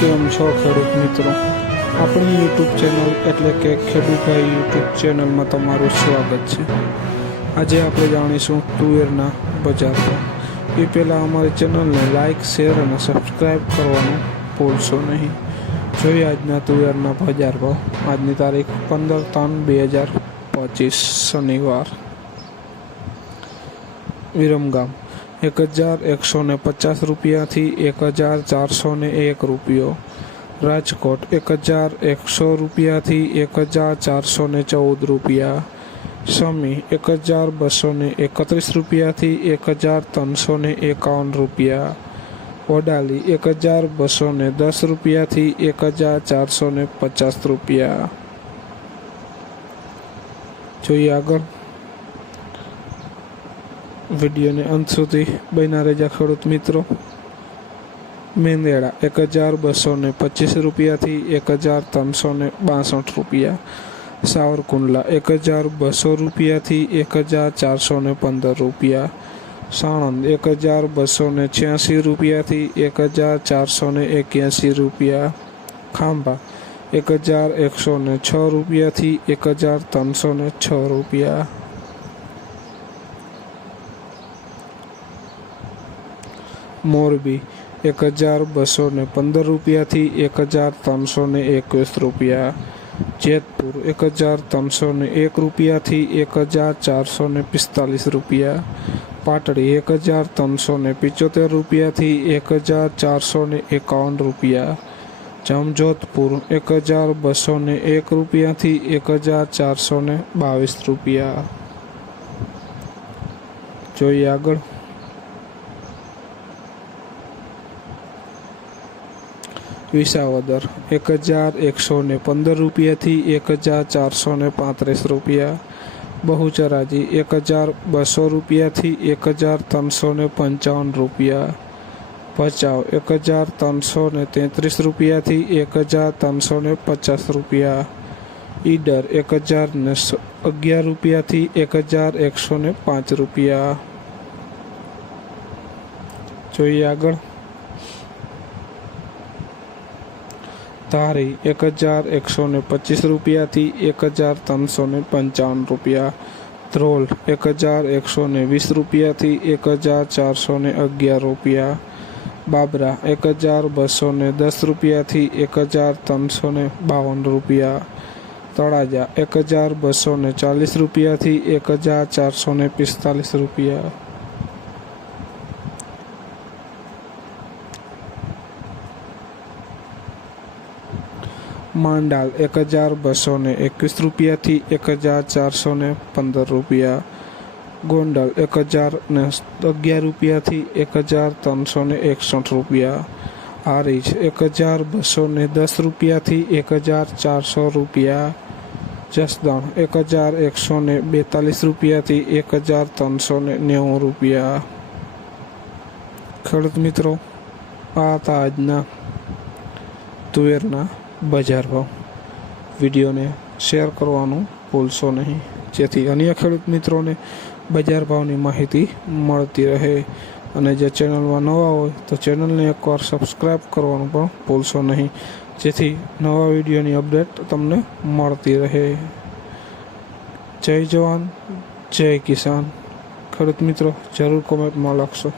કેમ છો ખેડૂત મિત્રો? આપણી યુટ્યુબ ચેનલ એટલે કે ખેડૂતભાઈ યુટ્યુબ ચેનલમાં તમારું સ્વાગત છે. આજે આપણે જાણીશું તુવેરના બજાર એ પહેલાં અમારી ચેનલને લાઇક શેર અને સબસ્ક્રાઈબ કરવાનું ભૂલશો નહીં. જોઈએ આજના તુવેરના બજાર ભાવ. આજની તારીખ પંદર ત્રણ બે હજાર પચીસ, શનિવાર. વિરમગામ. એક હજાર એકસો ને પચાસ રૂપિયાથી એક હજાર ચારસો ને એક રૂપિયો. રાજકોટ, એક હજાર એકસો રૂપિયાથી એક હજાર ચારસો ને ચૌદ રૂપિયા. સમી, એક હજાર બસો ને એકત્રીસ રૂપિયાથી એક હજાર ત્રણસો ને એકાવન રૂપિયા. વડાલી, એક હજાર બસો ને દસ રૂપિયાથી એક હજાર ચારસો ને પચાસ રૂપિયા. જોઈએ આગળ. વિડીયોને અંત સુધી બન્યા રહેજા, ખેડૂત મિત્રો. મેંદેડા એક હજાર બસો ને પચીસ રૂપિયાથી એક હજાર ત્રણસો ને બાસઠ રૂપિયા. સાવરકુંડલા એક હજાર બસો રૂપિયાથી એક હજાર ચારસો ને પંદર રૂપિયા. સાણંદ એક હજાર બસો ને છ્યાસી રૂપિયાથી એક હજાર ચારસો ને એક્યાસી રૂપિયા. ખાંભા એક હજાર એકસો ને છ રૂપિયાથી એક હજાર ત્રણસો ને છ રૂપિયા. મોરબી એક હજાર બસો ને પંદર રૂપિયાથી એક હજાર ત્રણસો ને એકવીસ રૂપિયા. જેતપુર એક હજાર ત્રણસો ને એક રૂપિયાથી એક હજાર ચારસો ને પિસ્તાલીસ રૂપિયા. પાટડી એક હજાર ત્રણસો ને પિચોતેર રૂપિયાથી એક હજાર ચારસો ને એકાવન રૂપિયા. જમજોધપુર એક હજાર બસો ને એક રૂપિયાથી એક હજાર ચારસો ને બાવીસ રૂપિયા. જોઈએ આગળ. વિસાવદર, એક હજાર એકસો ને પંદર રૂપિયાથી એક હજાર ચારસો ને પાંત્રીસ રૂપિયા. બહુચરાજી, એક હજાર બસો રૂપિયાથી એક હજાર ત્રણસો ને પંચાવન રૂપિયા. ભચાઉ, એક હજાર ત્રણસો ને તેત્રીસ રૂપિયાથી એક હજાર ત્રણસો ને પચાસ રૂપિયા. ઈડર, એક હજાર ને અગિયાર રૂપિયાથી એક હજાર એકસો ને પાંચ રૂપિયા. જોઈએ આગળ. ધારી એક હજાર એકસો ને પચીસ રૂપિયાથી એક હજાર ત્રણસો ને પંચાવન રૂપિયા. ધ્રોલ એક હજાર એકસો ને વીસ રૂપિયાથી એક હજાર ચારસો ને અગિયાર રૂપિયા. બાબરા એક હજાર બસો ને દસ રૂપિયાથી એક હજાર ત્રણસો ને બાવન રૂપિયા. તળાજા એક હજાર બસો ને ચાલીસ રૂપિયાથી એક હજાર ચારસો ને પિસ્તાલીસ રૂપિયા. માંડાલ એક હજાર બસો ને એકવીસ રૂપિયાથી એક હજાર ચારસો ને પંદર રૂપિયા. ગોંડલ એક હજાર ને અગિયાર રૂપિયાથી એક હજાર ત્રણસો ને એકસઠ રૂપિયા. હારીજ એક હજાર બસો ને દસ રૂપિયાથી એક હજાર ચારસો રૂપિયા. જસદણ એક હજાર એકસો ને બેતાલીસ રૂપિયાથી એક હજાર ત્રણસો ને નેવું રૂપિયા. ખેડૂત મિત્રો, આ હતા આજના તુવેરના બજાર ભાવ. વિડીયોને શેર કરવાનું ભૂલશો નહીં. જેથી અન્ય ખેડૂત મિત્રોને બજાર ભાવની માહિતી મળતી રહે. અને જે ચેનલમાં નવા હોય તો ચેનલને એકવાર સબસ્ક્રાઈબ કરવાનું પણ ભૂલશો નહીં. જેથી નવા વિડીયોની અપડેટ તમને મળતી રહે. જય જવાન, જય કિસાન. ખેડૂત મિત્રો, જરૂર કોમેન્ટમાં લખશો.